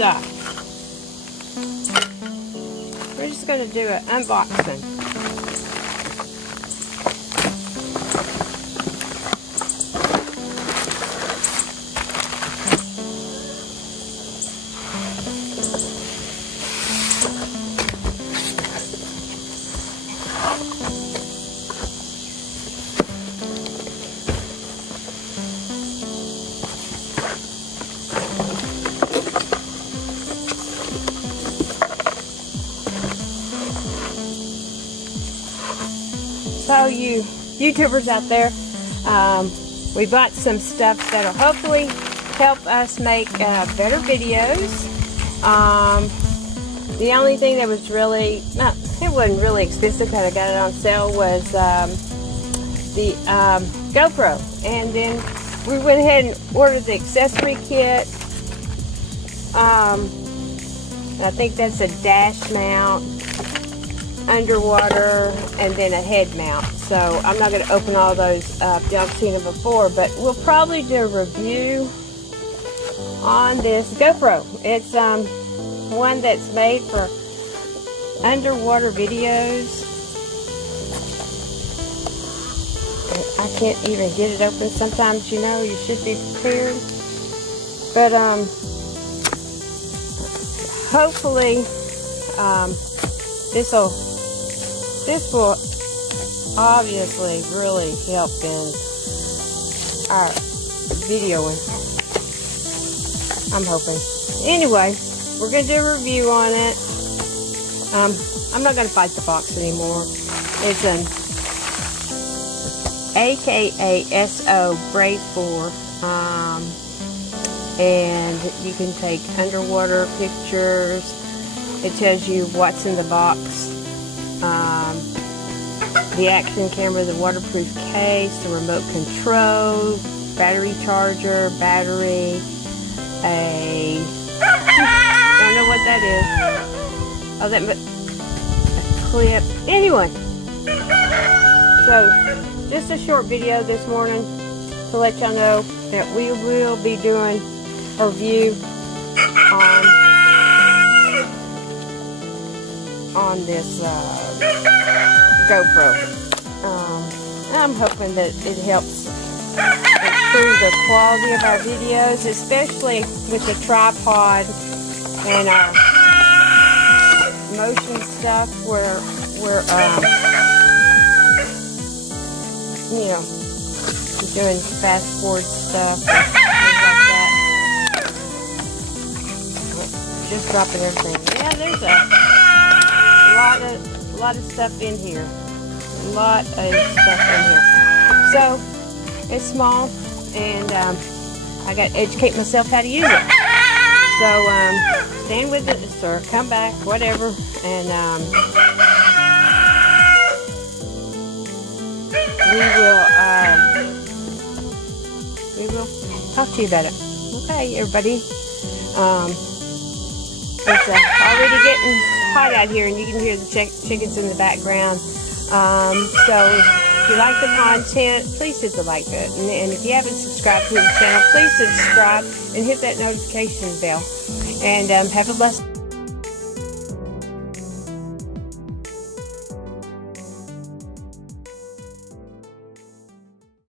stuff. We're just going to do an unboxing. So you YouTubers out there, we bought some stuff that'll hopefully help us make better videos. The only thing that was really, it wasn't really expensive, but I got it on sale, was the GoPro. And then we went ahead and ordered the accessory kit. I think that's a dash mount, underwater, and then a head mount. So I'm not going to open all those up. Y'all have seen them before, but we'll probably do a review on this GoPro. It's one that's made for underwater videos. I can't even get it open. Sometimes, you know, you should be prepared. But hopefully this will obviously really help in our videoing. I'm hoping. Anyway, we're going to do a review on it. I'm not going to fight the box anymore. It's an AKASO Brave 4. And you can take underwater pictures. It tells you what's in the box. The action camera, the waterproof case, the remote control, battery charger, battery, I don't know what that is. Oh, that, a clip. Anyway, so just a short video this morning to let y'all know that we will be doing a review on this GoPro. I'm hoping that it helps improve the quality of our videos, especially with the tripod and our motion stuff where we're you know, doing fast forward stuff and things like that. Just dropping everything. Yeah, there's a lot of stuff in here. A lot of stuff in here. So it's small, and I got to educate myself how to use it. So stand with it, or come back, whatever, and we will talk to you about it. Okay, everybody. It's already getting hot out here, and you can hear the chickens in the background. So if you like the content, please hit the like button. And if you haven't subscribed to the channel, please subscribe and hit that notification bell. And have a blessed